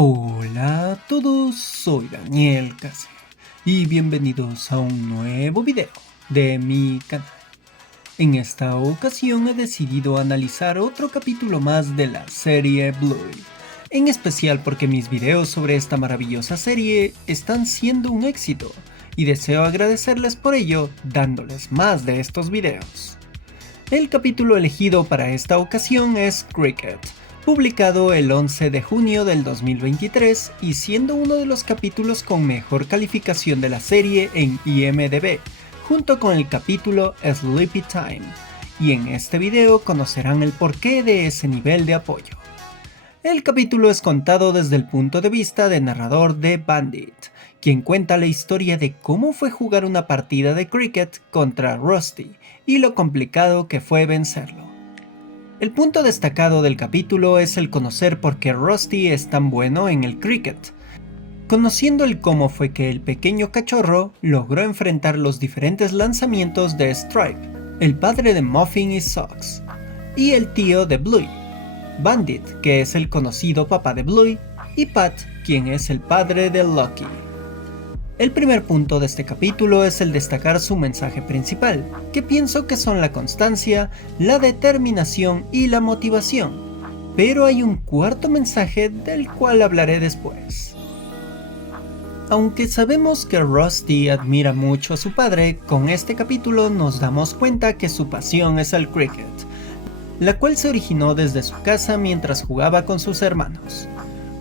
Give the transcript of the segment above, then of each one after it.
Hola a todos, soy Daniel Case y bienvenidos a un nuevo video de mi canal. En esta ocasión he decidido analizar otro capítulo más de la serie Bluey, en especial porque mis videos sobre esta maravillosa serie están siendo un éxito y deseo agradecerles por ello dándoles más de estos videos. El capítulo elegido para esta ocasión es Cricket, publicado el 11 de junio del 2023 y siendo uno de los capítulos con mejor calificación de la serie en IMDb, junto con el capítulo Sleepy Time, y en este video conocerán el porqué de ese nivel de apoyo. El capítulo es contado desde el punto de vista del narrador de Bandit, quien cuenta la historia de cómo fue jugar una partida de cricket contra Rusty y lo complicado que fue vencerlo. El punto destacado del capítulo es el conocer por qué Rusty es tan bueno en el cricket, conociendo el cómo fue que el pequeño cachorro logró enfrentar los diferentes lanzamientos de Stripe, el padre de Muffin y Socks, y el tío de Bluey, Bandit, que es el conocido papá de Bluey, y Pat, quien es el padre de Lucky. El primer punto de este capítulo es el destacar su mensaje principal, que pienso que son la constancia, la determinación y la motivación, pero hay un cuarto mensaje del cual hablaré después. Aunque sabemos que Rusty admira mucho a su padre, con este capítulo nos damos cuenta que su pasión es el cricket, la cual se originó desde su casa mientras jugaba con sus hermanos.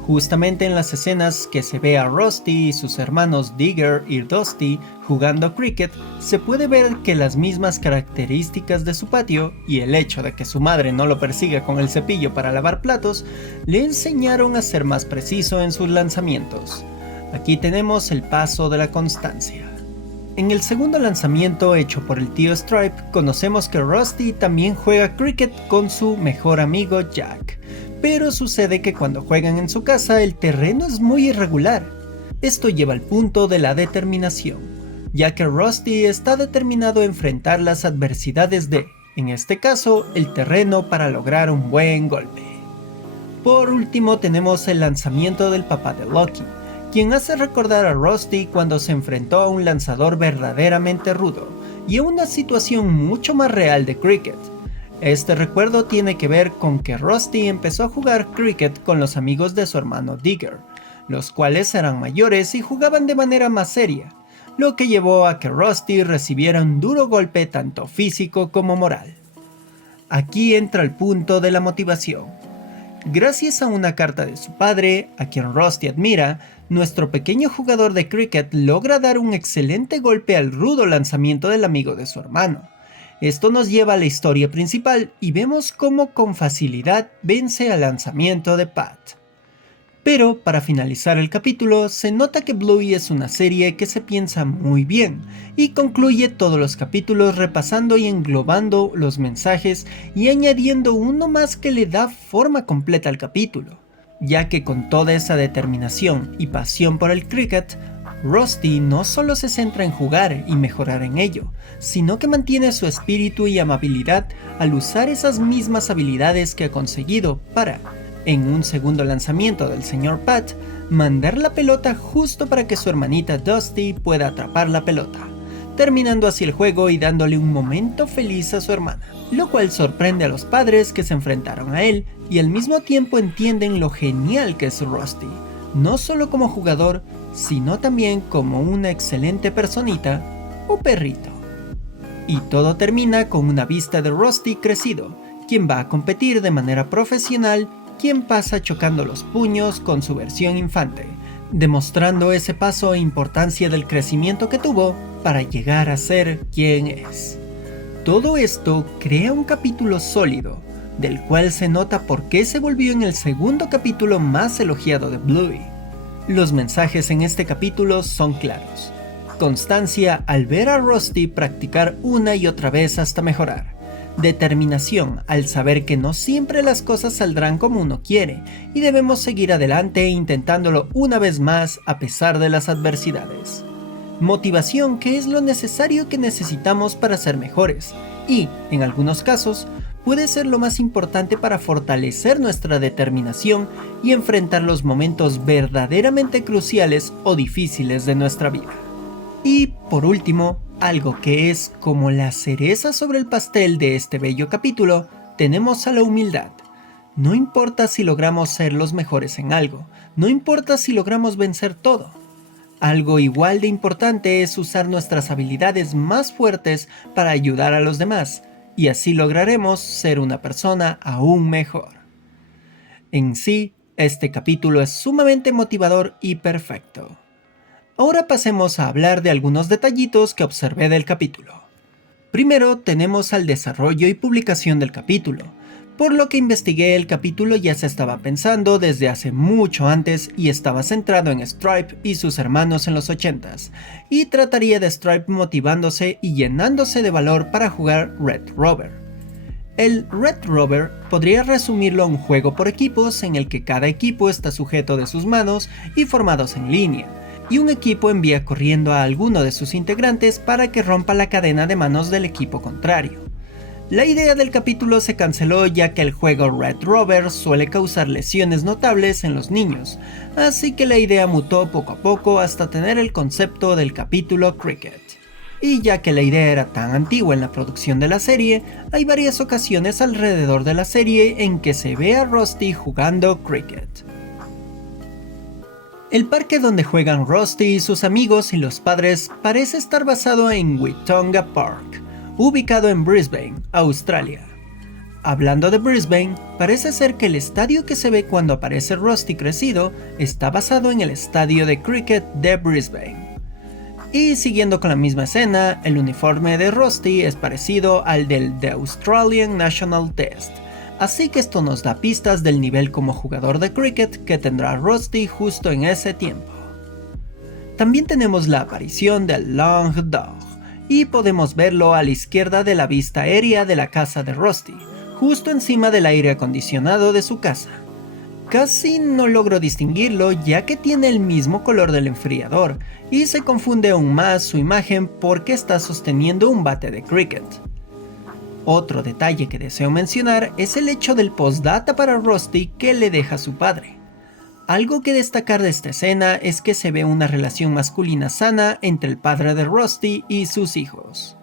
Justamente en las escenas que se ve a Rusty y sus hermanos Digger y Dusty jugando cricket, se puede ver que las mismas características de su patio y el hecho de que su madre no lo persiga con el cepillo para lavar platos, le enseñaron a ser más preciso en sus lanzamientos. Aquí tenemos el paso de la constancia. En el segundo lanzamiento hecho por el tío Stripe, conocemos que Rusty también juega cricket con su mejor amigo Jack. Pero sucede que cuando juegan en su casa el terreno es muy irregular. Esto lleva al punto de la determinación, ya que Rusty está determinado a enfrentar las adversidades de, en este caso, el terreno para lograr un buen golpe. Por último tenemos el lanzamiento del papá de Lucky, quien hace recordar a Rusty cuando se enfrentó a un lanzador verdaderamente rudo y a una situación mucho más real de cricket. Este recuerdo tiene que ver con que Rusty empezó a jugar cricket con los amigos de su hermano Digger, los cuales eran mayores y jugaban de manera más seria, lo que llevó a que Rusty recibiera un duro golpe tanto físico como moral. Aquí entra el punto de la motivación. Gracias a una carta de su padre, a quien Rusty admira, nuestro pequeño jugador de cricket logra dar un excelente golpe al rudo lanzamiento del amigo de su hermano. Esto nos lleva a la historia principal y vemos cómo con facilidad vence al lanzamiento de Pat. Pero para finalizar el capítulo se nota que Bluey es una serie que se piensa muy bien y concluye todos los capítulos repasando y englobando los mensajes y añadiendo uno más que le da forma completa al capítulo, ya que con toda esa determinación y pasión por el cricket, Rusty no solo se centra en jugar y mejorar en ello, sino que mantiene su espíritu y amabilidad al usar esas mismas habilidades que ha conseguido para, en un segundo lanzamiento del señor Pat, mandar la pelota justo para que su hermanita Dusty pueda atrapar la pelota, terminando así el juego y dándole un momento feliz a su hermana, lo cual sorprende a los padres que se enfrentaron a él y al mismo tiempo entienden lo genial que es Rusty, no solo como jugador, sino también como una excelente personita o perrito. Y todo termina con una vista de Rusty crecido, quien va a competir de manera profesional, quien pasa chocando los puños con su versión infante, demostrando ese paso e importancia del crecimiento que tuvo para llegar a ser quien es. Todo esto crea un capítulo sólido, del cual se nota por qué se volvió en el segundo capítulo más elogiado de Bluey. Los mensajes en este capítulo son claros. Constancia al ver a Rusty practicar una y otra vez hasta mejorar. Determinación al saber que no siempre las cosas saldrán como uno quiere y debemos seguir adelante intentándolo una vez más a pesar de las adversidades. Motivación, que es lo necesario que necesitamos para ser mejores y, en algunos casos, puede ser lo más importante para fortalecer nuestra determinación y enfrentar los momentos verdaderamente cruciales o difíciles de nuestra vida. Y por último, algo que es como la cereza sobre el pastel de este bello capítulo, tenemos a la humildad. No importa si logramos ser los mejores en algo, no importa si logramos vencer todo. Algo igual de importante es usar nuestras habilidades más fuertes para ayudar a los demás, y así lograremos ser una persona aún mejor. En sí, este capítulo es sumamente motivador y perfecto. Ahora pasemos a hablar de algunos detallitos que observé del capítulo. Primero tenemos al desarrollo y publicación del capítulo. Por lo que investigué, el capítulo ya se estaba pensando desde hace mucho antes y estaba centrado en Stripe y sus hermanos en los 80s, y trataría de Stripe motivándose y llenándose de valor para jugar Red Rover. El Red Rover podría resumirlo a un juego por equipos en el que cada equipo está sujeto de sus manos y formados en línea, y un equipo envía corriendo a alguno de sus integrantes para que rompa la cadena de manos del equipo contrario. La idea del capítulo se canceló ya que el juego Red Rover suele causar lesiones notables en los niños, así que la idea mutó poco a poco hasta tener el concepto del capítulo Cricket. Y ya que la idea era tan antigua en la producción de la serie, hay varias ocasiones alrededor de la serie en que se ve a Rusty jugando cricket. El parque donde juegan Rusty y sus amigos y los padres parece estar basado en Wittonga Park, ubicado en Brisbane, Australia. Hablando de Brisbane, parece ser que el estadio que se ve cuando aparece Rusty crecido está basado en el estadio de cricket de Brisbane. Y siguiendo con la misma escena, el uniforme de Rusty es parecido al del The Australian National Test, así que esto nos da pistas del nivel como jugador de cricket que tendrá Rusty justo en ese tiempo. También tenemos la aparición del Long Dog, y podemos verlo a la izquierda de la vista aérea de la casa de Rusty, justo encima del aire acondicionado de su casa. Casi no logro distinguirlo ya que tiene el mismo color del enfriador, y se confunde aún más su imagen porque está sosteniendo un bate de cricket. Otro detalle que deseo mencionar es el hecho del postdata para Rusty que le deja su padre. Algo que destacar de esta escena es que se ve una relación masculina sana entre el padre de Rusty y sus hijos.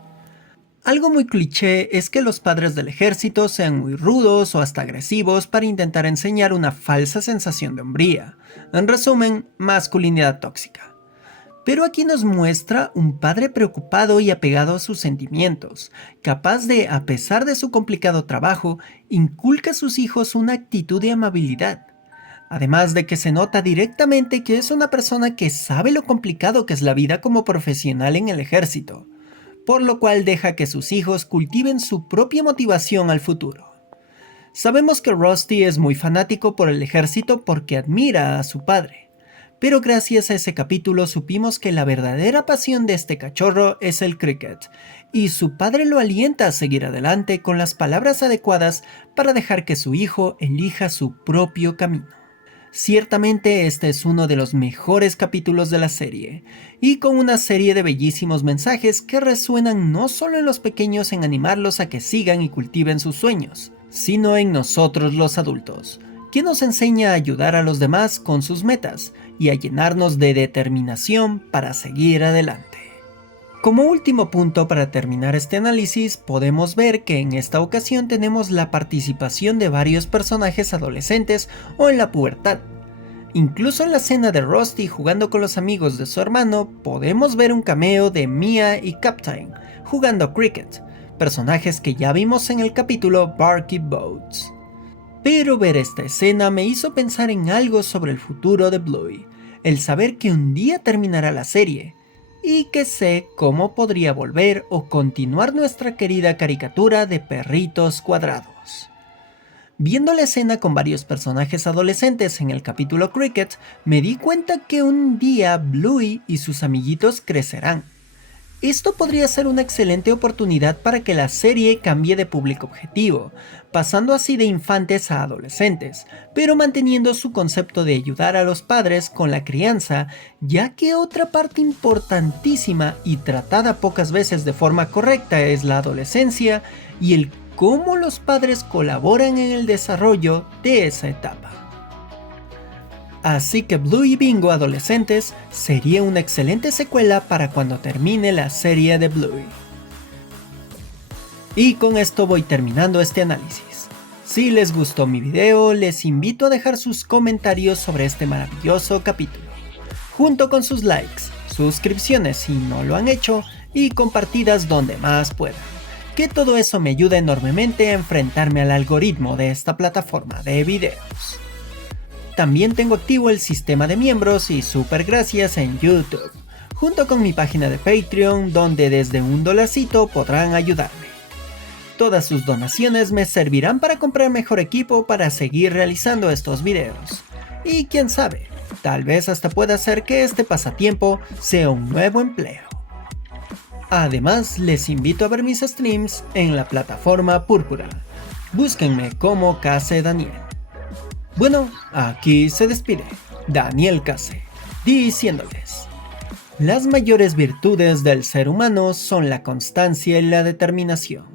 Algo muy cliché es que los padres del ejército sean muy rudos o hasta agresivos para intentar enseñar una falsa sensación de hombría. En resumen, masculinidad tóxica. Pero aquí nos muestra un padre preocupado y apegado a sus sentimientos, capaz de, a pesar de su complicado trabajo, inculca a sus hijos una actitud de amabilidad. Además de que se nota directamente que es una persona que sabe lo complicado que es la vida como profesional en el ejército, por lo cual deja que sus hijos cultiven su propia motivación al futuro. Sabemos que Rusty es muy fanático por el ejército porque admira a su padre, pero gracias a ese capítulo supimos que la verdadera pasión de este cachorro es el cricket, y su padre lo alienta a seguir adelante con las palabras adecuadas para dejar que su hijo elija su propio camino. Ciertamente este es uno de los mejores capítulos de la serie, y con una serie de bellísimos mensajes que resuenan no solo en los pequeños en animarlos a que sigan y cultiven sus sueños, sino en nosotros los adultos, que nos enseña a ayudar a los demás con sus metas y a llenarnos de determinación para seguir adelante. Como último punto para terminar este análisis, podemos ver que en esta ocasión tenemos la participación de varios personajes adolescentes o en la pubertad. Incluso en la escena de Rusty jugando con los amigos de su hermano, podemos ver un cameo de Mia y Captain jugando cricket, personajes que ya vimos en el capítulo Barky Boats. Pero ver esta escena me hizo pensar en algo sobre el futuro de Bluey, el saber que un día terminará la serie, y que sé cómo podría volver o continuar nuestra querida caricatura de perritos cuadrados. Viendo la escena con varios personajes adolescentes en el capítulo Cricket, me di cuenta que un día Bluey y sus amiguitos crecerán. Esto podría ser una excelente oportunidad para que la serie cambie de público objetivo, pasando así de infantes a adolescentes, pero manteniendo su concepto de ayudar a los padres con la crianza, ya que otra parte importantísima y tratada pocas veces de forma correcta es la adolescencia y el cómo los padres colaboran en el desarrollo de esa etapa. Así que Blue y Bingo adolescentes sería una excelente secuela para cuando termine la serie de Bluey. Y con esto voy terminando este análisis. Si les gustó mi video, les invito a dejar sus comentarios sobre este maravilloso capítulo, junto con sus likes, suscripciones si no lo han hecho y compartidas donde más puedan, que todo eso me ayuda enormemente a enfrentarme al algoritmo de esta plataforma de videos. También tengo activo el sistema de miembros y super gracias en YouTube, junto con mi página de Patreon donde desde $1 podrán ayudarme. Todas sus donaciones me servirán para comprar mejor equipo para seguir realizando estos videos. Y quién sabe, tal vez hasta pueda hacer que este pasatiempo sea un nuevo empleo. Además, les invito a ver mis streams en la plataforma Púrpura. Búsquenme como Case Daniel. Bueno, aquí se despide Daniel Case, diciéndoles: las mayores virtudes del ser humano son la constancia y la determinación,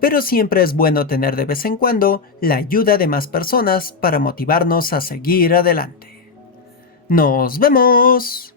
pero siempre es bueno tener de vez en cuando la ayuda de más personas para motivarnos a seguir adelante. ¡Nos vemos!